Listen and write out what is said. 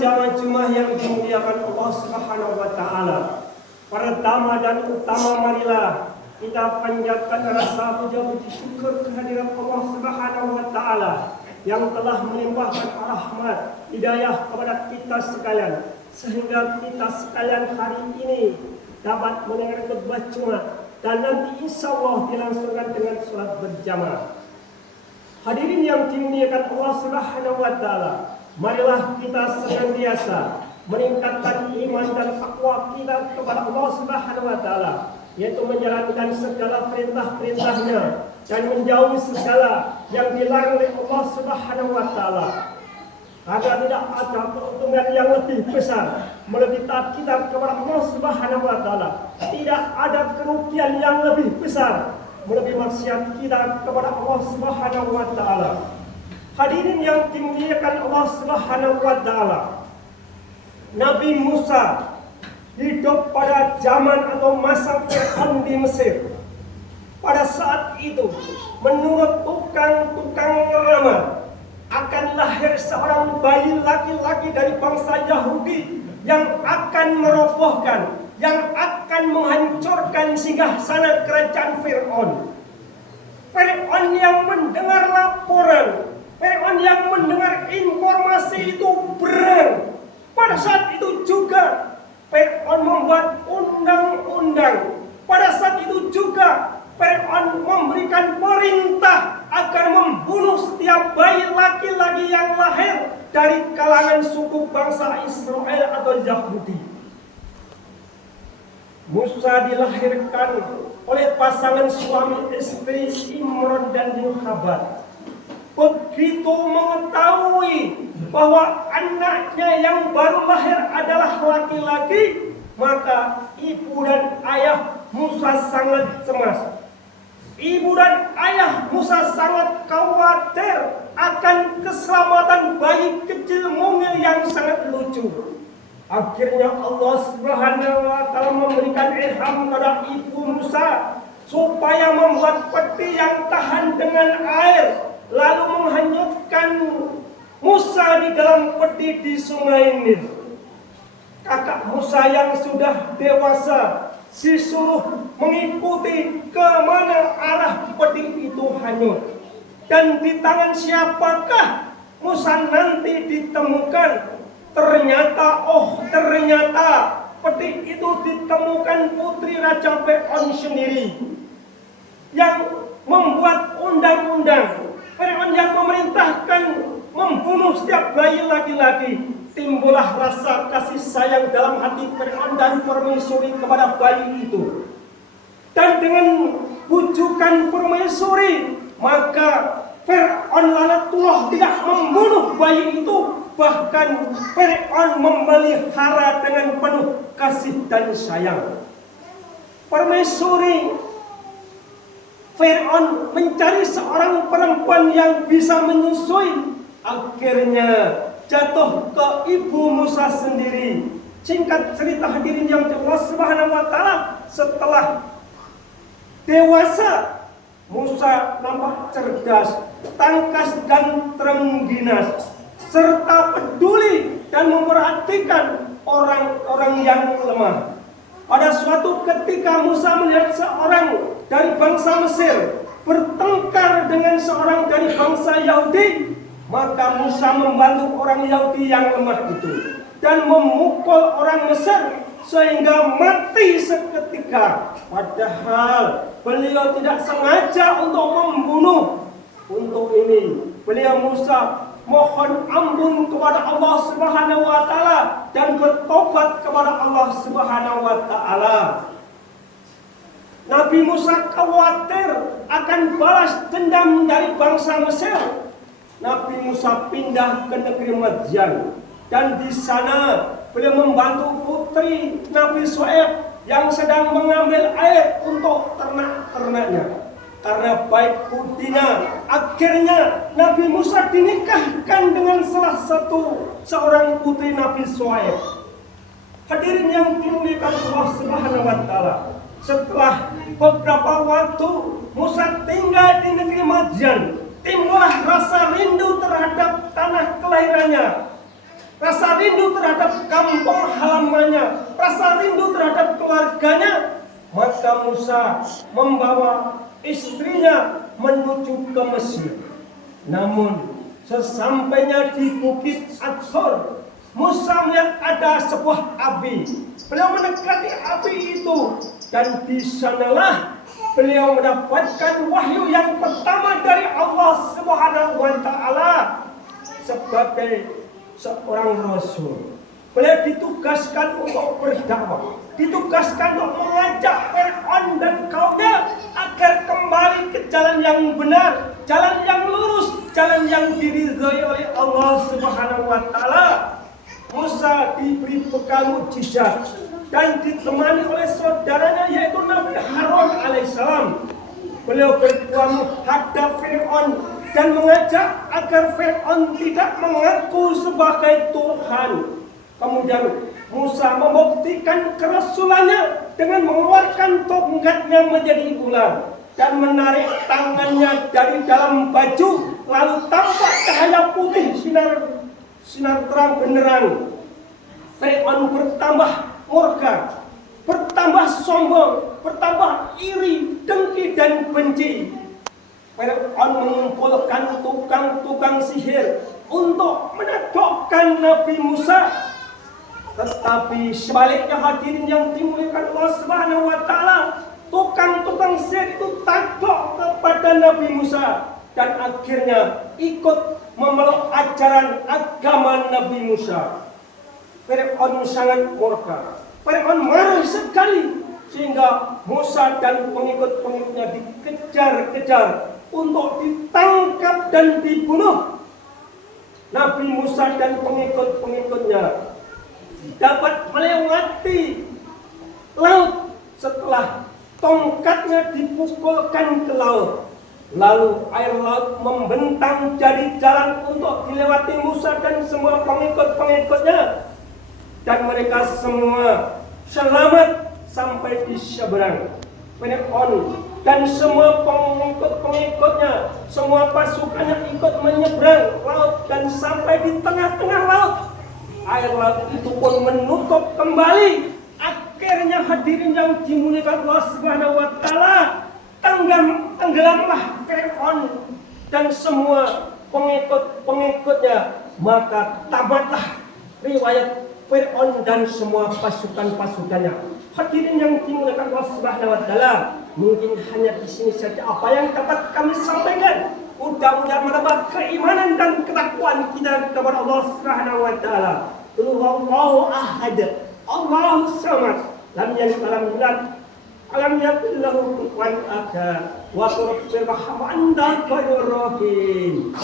Jamaah Jumat yang dimuliakan Allah Subhanahu wa taala. Pertama dan utama marilah kita panjatkan rasa puja-puji syukur kehadirat Allah Subhanahu wa taala yang telah melimpahkan rahmat hidayah kepada kita sekalian sehingga kita sekalian hari ini dapat mendengar khutbah Jumat dan nanti insyaallah dilangsungkan dengan salat berjamaah. Hadirin yang dimuliakan Allah Subhanahu wa taala, marilah kita senantiasa meningkatkan iman dan takwa kita kepada Allah Subhanahu wa taala, yaitu menjalankan segala perintah-perintahnya dan menjauhi segala yang dilarang oleh Allah Subhanahu wa taala. Agar tidak ada keuntungan yang lebih besar melebihi taat kita kepada Allah Subhanahu wa taala. Tidak ada kerugian yang lebih besar melebihi maksiat kita kepada Allah Subhanahu wa taala. Hadirin yang dimuliakan Allah Subhanahu wa taala, Nabi Musa hidup pada zaman atau masa Fir'aun di Mesir. Pada saat itu, menurut tukang-tukang ramal, akan lahir seorang bayi laki-laki dari bangsa Yahudi yang akan merobohkan, yang akan menghancurkan singgahsana kerajaan Fir'aun. Fir'aun yang mendengar laporan, Fir'aun yang mendengar informasi itu berang. Pada saat itu juga Fir'aun membuat undang-undang. Pada saat itu juga Fir'aun memberikan perintah agar membunuh setiap bayi laki-laki yang lahir dari kalangan suku bangsa Israel atau Yahudi. Musa dilahirkan oleh pasangan suami istri Imran dan Yohabat. Begitu mengetahui bahwa anaknya yang baru lahir adalah laki-laki, maka ibu dan ayah Musa sangat cemas. Ibu dan ayah Musa sangat khawatir akan keselamatan bayi kecil mungil yang sangat lucu. Akhirnya Allah Subhanahu wa taala memberikan ilham kepada ibu Musa supaya membuat peti yang tahan dengan air, lalu menghanyutkan Musa di dalam peti di sungai Nil. Kakak Musa yang sudah dewasa disuruh mengikuti ke mana arah peti itu hanyut. Dan di tangan siapakah Musa nanti ditemukan? Ternyata peti itu ditemukan putri Raja Fir'aun sendiri yang membuat undang-undang. Fir'aun yang memerintahkan membunuh setiap bayi laki-laki. Timbullah rasa kasih sayang dalam hati Fir'aun dan permaisuri kepada bayi itu. Dan dengan bujukan permaisuri, maka Fir'aun lanatullah tidak membunuh bayi itu. Bahkan Fir'aun memelihara dengan penuh kasih dan sayang. Permaisuri Fir'aun mencari seorang perempuan yang bisa menyusui. Akhirnya jatuh ke ibu Musa sendiri. Singkat cerita hadirin yang Allah Subhanahu wa taala, setelah dewasa Musa nampak cerdas, tangkas dan terengginas, serta peduli dan memperhatikan orang-orang yang lemah. Pada suatu ketika Musa melihat seorang dari bangsa Mesir bertengkar dengan seorang dari bangsa Yahudi, maka Musa membantu orang Yahudi yang lemah itu dan memukul orang Mesir sehingga mati seketika. Padahal beliau tidak sengaja untuk membunuh. Untuk ini beliau Musa mohon ampun kepada Allah Subhanahu wa taala dan bertobat kepada Allah Subhanahu wa taala. Nabi Musa khawatir akan balas dendam dari bangsa Mesir. Nabi Musa pindah ke negeri Madyan dan di sana beliau membantu putri Nabi Shu'aib yang sedang mengambil air untuk ternak-ternaknya. Karena baik budinya, akhirnya Nabi Musa dinikahkan dengan seorang putri Nabi Shu'aib. Hadirin yang dimuliakan Allah Subhanahu wa taala, setelah beberapa waktu Musa tinggal di negeri Madyan, timbullah rasa rindu terhadap tanah kelahirannya. Rasa rindu terhadap kampung halamannya, rasa rindu terhadap keluarganya, maka Musa membawa istrinya menuju ke Mesir. Namun sesampainya di Bukit Atsor, Musa melihat ada sebuah api. Beliau mendekati api itu, dan di sanalah beliau mendapatkan wahyu yang pertama dari Allah Subhanahu wa Ta'ala sebagai seorang rasul. Beliau ditugaskan untuk berdakwah, ditugaskan untuk mengajak Fir'aun dan kaumnya agar kembali ke jalan yang benar, jalan yang lurus, jalan yang diridhai oleh Allah Subhanahu wa Ta'ala. Musa diberi bekal mukjizat dan ditemani oleh saudaranya yaitu Nabi Harun alaihissalam. Beliau berjuang menghadap Fir'aun dan mengajak agar Fir'aun tidak mengaku sebagai Tuhan. Kemudian Musa membuktikan kerasulannya dengan mengeluarkan tongkatnya menjadi ular dan menarik tangannya dari dalam baju, lalu tampak cahaya putih sinar terang benderang. Fir'aun bertambah murka, bertambah sombong, bertambah iri, dengki dan benci. Fir'aun mengumpulkan tukang-tukang sihir untuk menakjubkan Nabi Musa. Tetapi sebaliknya hadirin yang dimuliakan Allah Subhanahu wa Ta'ala, tukang-tukang sihir itu takjub kepada Nabi Musa dan akhirnya ikut memeluk ajaran agama Nabi Musa. Fir'aun sangat murka, Fir'aun marah sekali, sehingga Musa dan pengikut-pengikutnya dikejar-kejar untuk ditangkap dan dibunuh. Nabi Musa dan pengikut-pengikutnya dapat melewati laut setelah tongkatnya dipukulkan ke laut. Lalu air laut membentang jadi jalan untuk dilewati Musa dan semua pengikut-pengikutnya. Dan mereka semua selamat sampai di seberang. Fir'aun dan semua pengikut-pengikutnya, semua pasukannya ikut menyeberang laut dan sampai di tengah-tengah laut. Air laut itu pun menutup kembali. Akhirnya hadirin yang dimuliakan Allah Subhanahu wa Ta'ala, tenggelamlah Fir'aun dan semua pengikut-pengikutnya. Maka tamatlah riwayat Fir'aun dan semua pasukan-pasukannya. Hadirin yang dimuliakan Allah Subhanahu wa Ta'ala, mungkin hanya di sini saja apa yang dapat kami sampaikan. Mudah-mudahan menambah keimanan dan ketakwaan kita kepada Allah Subhanahu wa Ta'ala. Allahu ahad, Allahu samad, lam yalid wa lam yulad, alam yakul lahu kufuwan ahad. Wa qul anta khairur rahim.